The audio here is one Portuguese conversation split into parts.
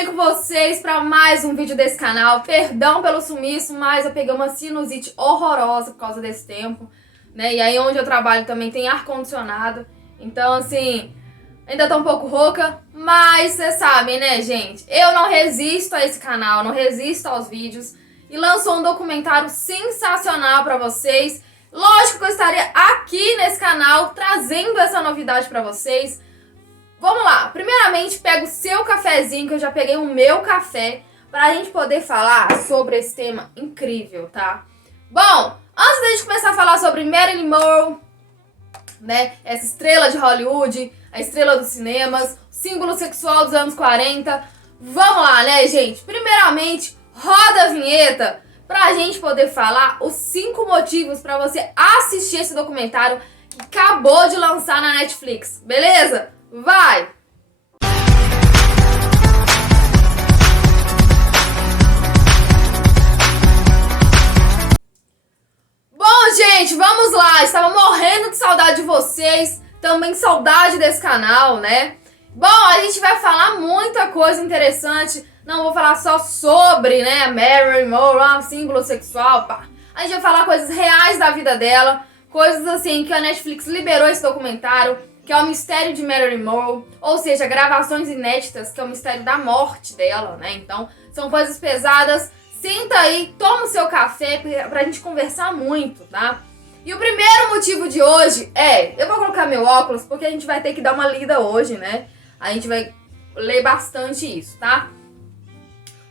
bem com vocês para mais um vídeo desse canal? Perdão pelo sumiço, mas eu peguei uma sinusite horrorosa por causa desse tempo, né? E aí onde eu trabalho também tem ar-condicionado, então assim, ainda tô um pouco rouca, mas vocês sabem, né, gente? Eu não resisto a esse canal, não resisto aos vídeos e lançou um documentário sensacional para vocês. Lógico que eu estaria aqui nesse canal trazendo essa novidade para vocês. Vamos lá, primeiramente pega o seu cafezinho, que eu já peguei o meu café, pra gente poder falar sobre esse tema incrível, tá? Bom, antes da gente começar a falar sobre Marilyn Monroe, né, essa estrela de Hollywood, a estrela dos cinemas, símbolo sexual dos anos 40, vamos lá, né, gente? Primeiramente, roda a vinheta pra gente poder falar os 5 motivos pra você assistir esse documentário que acabou de lançar na Netflix, beleza? Vai! Bom, gente, vamos lá! Estava morrendo de saudade de vocês, também saudade desse canal, né? Bom, a gente vai falar muita coisa interessante. Não vou falar só sobre, né, Marilyn Monroe, símbolo sexual, pá. A gente vai falar coisas reais da vida dela, coisas assim que a Netflix liberou esse documentário, que é o mistério de Marilyn Monroe, ou seja, gravações inéditas, que é o mistério da morte dela, né? Então, são coisas pesadas. Senta aí, toma o seu café pra gente conversar muito, tá? E o primeiro motivo de hoje eu vou colocar meu óculos porque a gente vai ter que dar uma lida hoje, né? A gente vai ler bastante isso, tá?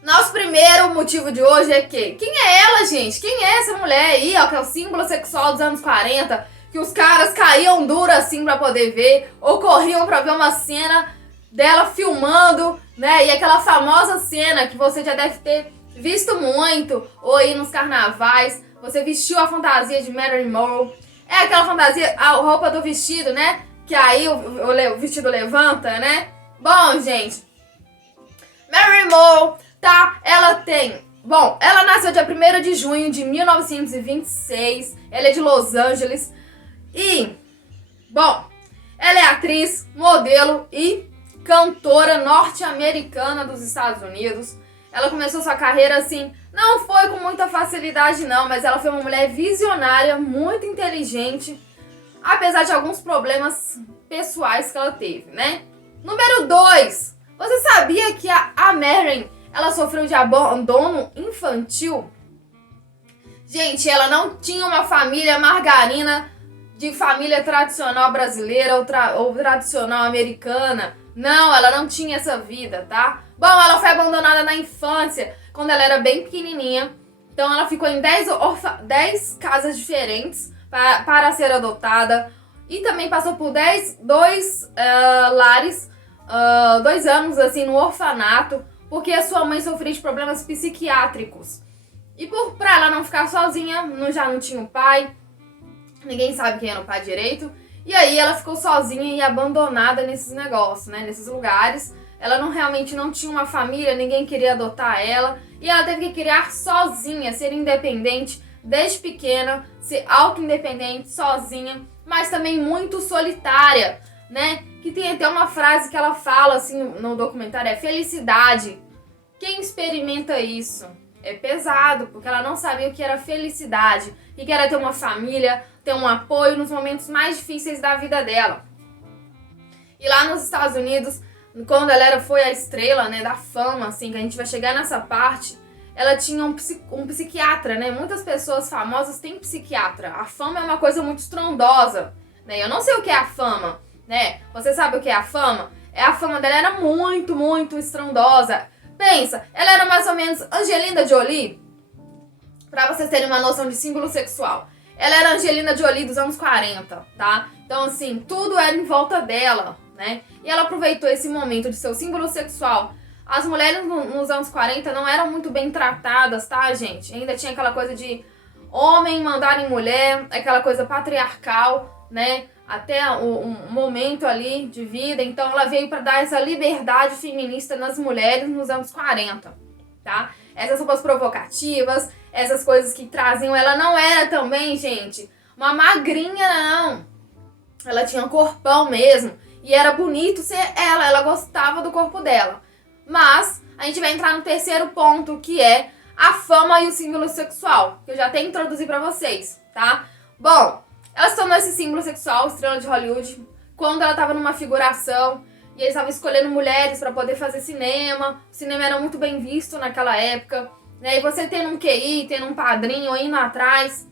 Nosso primeiro motivo de hoje é que quem é ela, gente? Quem é essa mulher aí, ó, que é o símbolo sexual dos anos 40, que os caras caíam duro assim pra poder ver, ou corriam pra ver uma cena dela filmando, né? E aquela famosa cena que você já deve ter visto muito, ou aí nos carnavais, você vestiu a fantasia de Marilyn Monroe. É aquela fantasia, a roupa do vestido, né? Que aí o vestido levanta, né? Bom, gente, Marilyn Monroe, tá? Ela tem... Bom, ela nasceu dia 1º de junho de 1926, ela é de Los Angeles. E, bom, ela é atriz, modelo e cantora norte-americana dos Estados Unidos. Ela começou sua carreira assim, não foi com muita facilidade não, mas ela foi uma mulher visionária, muito inteligente, apesar de alguns problemas pessoais que ela teve, né? Número 2, você sabia que a Marilyn, ela sofreu de abandono infantil? Gente, ela não tinha uma família margarina de família tradicional brasileira ou tradicional americana. Não, ela não tinha essa vida, tá? Bom, ela foi abandonada na infância, quando ela era bem pequenininha. Então ela ficou em 10 casas diferentes para ser adotada. E também passou por 2 lares, 2 anos assim no orfanato, porque a sua mãe sofria de problemas psiquiátricos. E pra ela não ficar sozinha, já não tinha o pai. Ninguém sabe quem era o pai direito. E aí ela ficou sozinha e abandonada nesses negócios, né? Nesses lugares. Ela realmente não tinha uma família, ninguém queria adotar ela. E ela teve que criar sozinha, ser independente desde pequena, ser auto-independente, sozinha, mas também muito solitária, né? Que tem até uma frase que ela fala assim no documentário, é felicidade. Quem experimenta isso? É pesado, porque ela não sabia o que era felicidade, o que era ter uma família, ter um apoio nos momentos mais difíceis da vida dela. E lá nos Estados Unidos, quando ela foi a estrela, né, da fama, assim, que a gente vai chegar nessa parte, ela tinha um psiquiatra, né? Muitas pessoas famosas têm psiquiatra. A fama é uma coisa muito estrondosa, né? Eu não sei o que é a fama, né? Você sabe o que é a fama? A fama dela era muito, muito estrondosa. Pensa, ela era mais ou menos Angelina Jolie, pra vocês terem uma noção de símbolo sexual. Ela era Angelina Jolie dos anos 40, tá? Então, assim, tudo era em volta dela, né? E ela aproveitou esse momento de seu símbolo sexual. As mulheres nos anos 40 não eram muito bem tratadas, tá, gente? Ainda tinha aquela coisa de homem mandar em mulher, aquela coisa patriarcal, né? Até um momento ali de vida. Então ela veio para dar essa liberdade feminista nas mulheres nos anos 40, tá? Essas roupas provocativas, essas coisas que traziam... Ela não era também, gente, uma magrinha, não. Ela tinha um corpão mesmo. E era bonito ser ela gostava do corpo dela. Mas a gente vai entrar no terceiro ponto, que é a fama e o símbolo sexual, que eu já até introduzi pra vocês, tá? Bom, ela se tornou esse símbolo sexual, estrela de Hollywood, quando ela tava numa figuração e eles estavam escolhendo mulheres pra poder fazer cinema. O cinema era muito bem visto naquela época, né? E você tendo um QI, tendo um padrinho, indo atrás,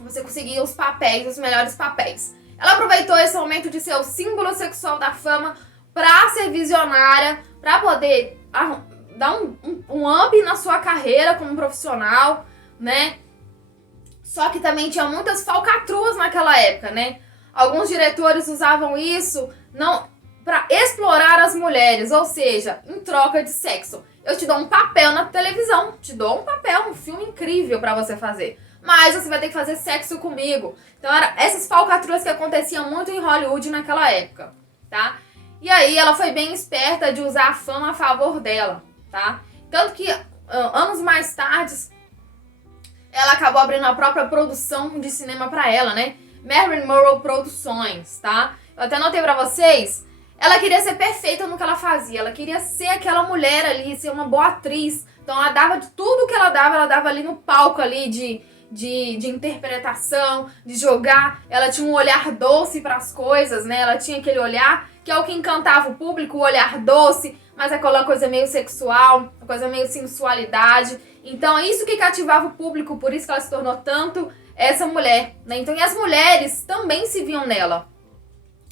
você conseguia os papéis, os melhores papéis. Ela aproveitou esse momento de ser o símbolo sexual da fama pra ser visionária, pra poder dar um up na sua carreira como profissional, né? Só que também tinha muitas falcatruas naquela época, né? Alguns diretores usavam isso pra explorar as mulheres, ou seja, em troca de sexo. Eu te dou um papel na televisão, te dou um papel, um filme incrível pra você fazer, mas você vai ter que fazer sexo comigo. Então eram essas falcatruas que aconteciam muito em Hollywood naquela época, tá? E aí ela foi bem esperta de usar a fama a favor dela, tá? Tanto que anos mais tarde ela acabou abrindo a própria produção de cinema pra ela, né? Marilyn Monroe Produções, tá? Eu até anotei pra vocês. Ela queria ser perfeita no que ela fazia. Ela queria ser aquela mulher ali, ser uma boa atriz. Então ela dava de tudo que ela dava ali no palco ali de interpretação, de jogar. Ela tinha um olhar doce para as coisas, né? Ela tinha aquele olhar que é o que encantava o público, o olhar doce, mas aquela coisa meio sexual, uma coisa meio sensualidade. Então é isso que cativava o público, por isso que ela se tornou tanto essa mulher, né? Então, e as mulheres também se viam nela.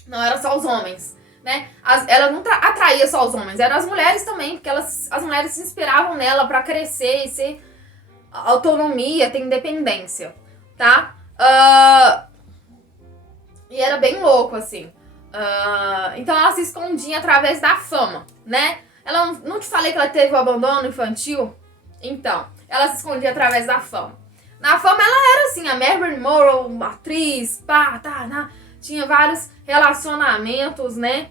Não era só os homens, né? Ela não atraía só os homens, eram as mulheres também, porque as mulheres se inspiravam nela para crescer e ser autonomia, ter independência, tá? E era bem louco, assim. Então ela se escondia através da fama, né? Ela não te falei que ela teve o abandono infantil? Então, ela se escondia através da fama. Na fama ela era assim, a Marilyn Monroe, uma atriz, tinha vários relacionamentos, né?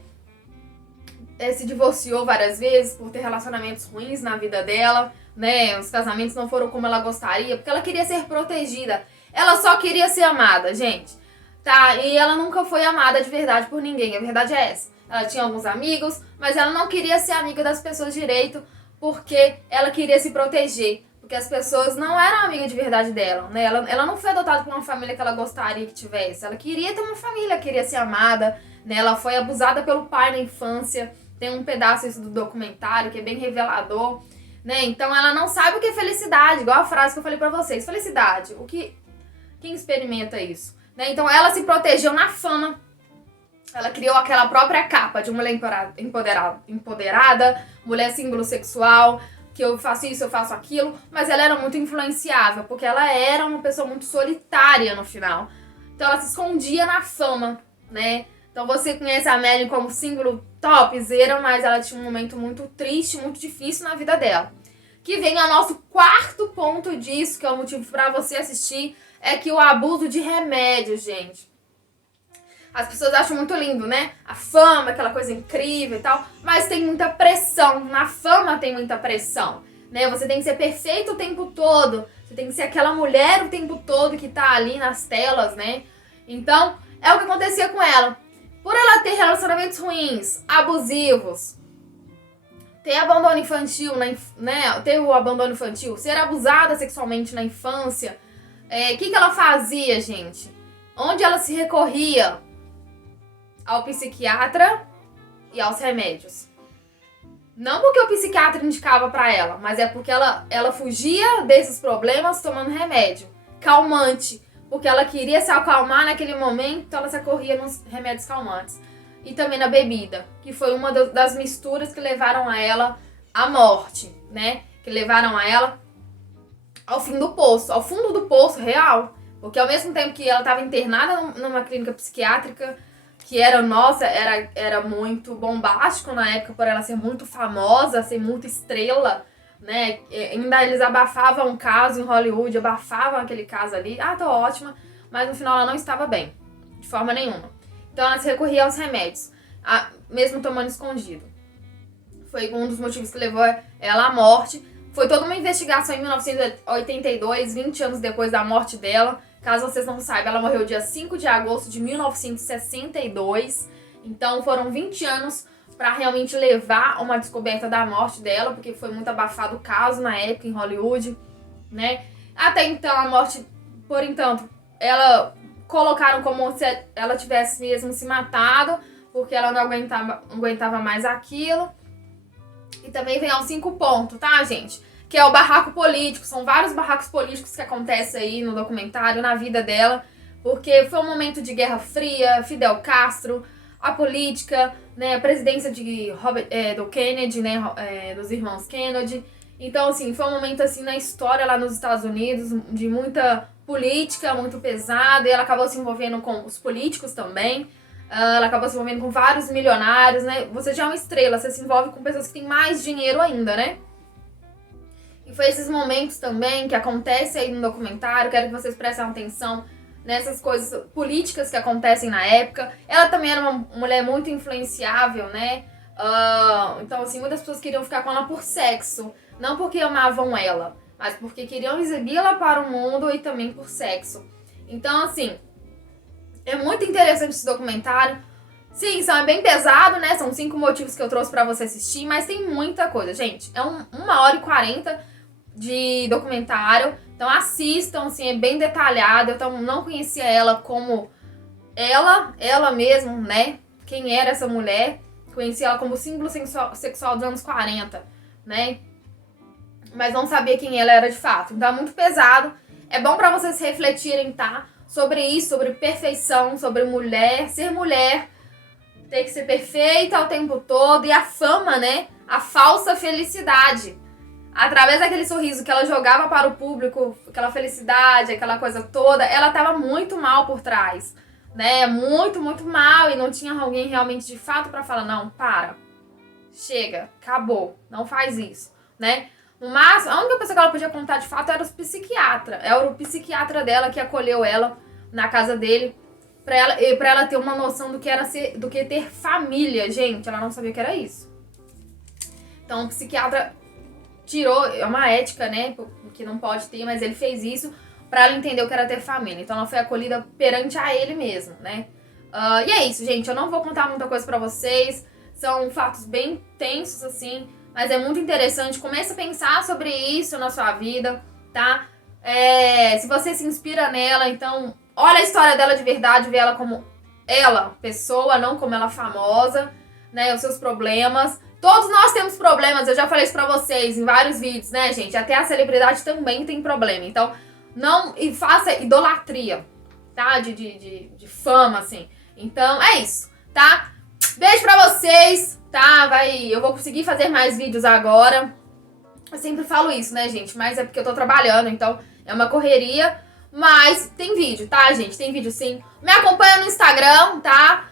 Se divorciou várias vezes por ter relacionamentos ruins na vida dela, né? Os casamentos não foram como ela gostaria, porque ela queria ser protegida. Ela só queria ser amada, gente. Tá? E ela nunca foi amada de verdade por ninguém, a verdade é essa. Ela tinha alguns amigos, mas ela não queria ser amiga das pessoas direito, porque ela queria se proteger. Porque as pessoas não eram amigas de verdade dela, né? Ela não foi adotada por uma família que ela gostaria que tivesse. Ela queria ter uma família, queria ser amada, né? Ela foi abusada pelo pai na infância. Tem um pedaço do documentário que é bem revelador, né? Então ela não sabe o que é felicidade, igual a frase que eu falei pra vocês. Felicidade, quem experimenta isso? Né? Então ela se protegeu na fama. Ela criou aquela própria capa de mulher empoderada, mulher símbolo sexual, que eu faço isso, eu faço aquilo, mas ela era muito influenciável, porque ela era uma pessoa muito solitária no final. Então ela se escondia na fama, né? Então você conhece a Marilyn como símbolo topzera, mas ela tinha um momento muito triste, muito difícil na vida dela. Que vem ao nosso quarto ponto disso, que é o motivo pra você assistir, é que o abuso de remédios, gente. As pessoas acham muito lindo, né? A fama, aquela coisa incrível e tal, mas tem muita pressão. Na fama tem muita pressão, né? Você tem que ser perfeito o tempo todo. Você tem que ser aquela mulher o tempo todo que tá ali nas telas, né? Então, é o que acontecia com ela. Por ela ter relacionamentos ruins, abusivos, ter abandono infantil, né? Ter o abandono infantil, ser abusada sexualmente na infância, o que ela fazia, gente? Onde ela se recorria? Ao psiquiatra e aos remédios. Não porque o psiquiatra indicava pra ela, mas é porque ela fugia desses problemas tomando remédio. Calmante. Porque ela queria se acalmar naquele momento, então ela se recorria nos remédios calmantes. E também na bebida, que foi uma das misturas que levaram a ela à morte, né? Que levaram a ela ao fim do poço, ao fundo do poço real. Porque ao mesmo tempo que ela estava internada numa clínica psiquiátrica, que era muito bombástico na época por ela ser muito famosa, ser muito estrela, né? Ainda eles abafavam um caso em Hollywood, abafavam aquele caso ali. Tô ótima, mas no final ela não estava bem, de forma nenhuma. Então ela se recorria aos remédios, mesmo tomando escondido. Foi um dos motivos que levou ela à morte. Foi toda uma investigação em 1982, 20 anos depois da morte dela. Caso vocês não saibam, ela morreu dia 5 de agosto de 1962. Então foram 20 anos para realmente levar a uma descoberta da morte dela, porque foi muito abafado o caso na época em Hollywood, né? Até então, a morte, por enquanto, ela colocaram como se ela tivesse mesmo se matado, porque ela não aguentava mais aquilo. E também vem aos 5 pontos, tá, gente? Que é o barraco político. São vários barracos políticos que acontecem aí no documentário, na vida dela, porque foi um momento de Guerra Fria, Fidel Castro, a política, né, a presidência do Kennedy, né, dos irmãos Kennedy. Então, assim, foi um momento, assim, na história lá nos Estados Unidos, de muita política, muito pesada, e ela acabou se envolvendo com os políticos também. Ela acabou se envolvendo com vários milionários, né? Você já é uma estrela, você se envolve com pessoas que têm mais dinheiro ainda, né? E foi esses momentos também que acontecem aí no documentário, quero que vocês prestem atenção nessas coisas políticas que acontecem na época. Ela também era uma mulher muito influenciável, né? Então, assim, muitas pessoas queriam ficar com ela por sexo. Não porque amavam ela, mas porque queriam exibir-la para o mundo e também por sexo. Então, assim, é muito interessante esse documentário. Sim, é bem pesado, né? São 5 motivos que eu trouxe pra você assistir, mas tem muita coisa, gente. É 1h40 de documentário. Então assistam, assim, é bem detalhado. Eu não conhecia ela como ela mesmo, né? Quem era essa mulher. Conhecia ela como símbolo sexual dos anos 40, né? Mas não sabia quem ela era de fato. Então é muito pesado. É bom pra vocês refletirem, tá? Sobre isso, sobre perfeição, sobre mulher, ser mulher, ter que ser perfeita o tempo todo. E a fama, né? A falsa felicidade. Através daquele sorriso que ela jogava para o público, aquela felicidade, aquela coisa toda, ela tava muito mal por trás, né? Muito, muito mal. E não tinha alguém realmente de fato pra falar, não, para, chega, acabou, não faz isso, né? No máximo, a única pessoa que ela podia contar de fato era o psiquiatra. Era o psiquiatra dela que acolheu ela na casa dele pra ela ter uma noção do que ter família. Gente, ela não sabia o que era isso. Então o psiquiatra tirou, é uma ética, né, que não pode ter, mas ele fez isso pra ela entender o que era ter família. Então ela foi acolhida perante a ele mesmo, né? E é isso, gente. Eu não vou contar muita coisa pra vocês. São fatos bem tensos, assim, mas é muito interessante. Comece a pensar sobre isso na sua vida, tá? Se você se inspira nela, então olha a história dela de verdade, vê ela como ela, pessoa, não como ela famosa, né? Os seus problemas. Todos nós temos problemas, eu já falei isso pra vocês em vários vídeos, né, gente? Até a celebridade também tem problema. Então, não faça idolatria, tá? De fama, assim. Então, é isso, tá? Beijo pra vocês, tá? Eu vou conseguir fazer mais vídeos agora. Eu sempre falo isso, né, gente? Mas é porque eu tô trabalhando, então é uma correria. Mas tem vídeo, tá, gente? Tem vídeo sim. Me acompanha no Instagram, tá?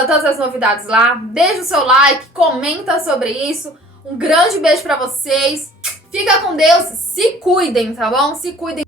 Todas as novidades lá. Deixa o seu like, comenta sobre isso. Um grande beijo pra vocês. Fica com Deus, se cuidem, tá bom? Se cuidem.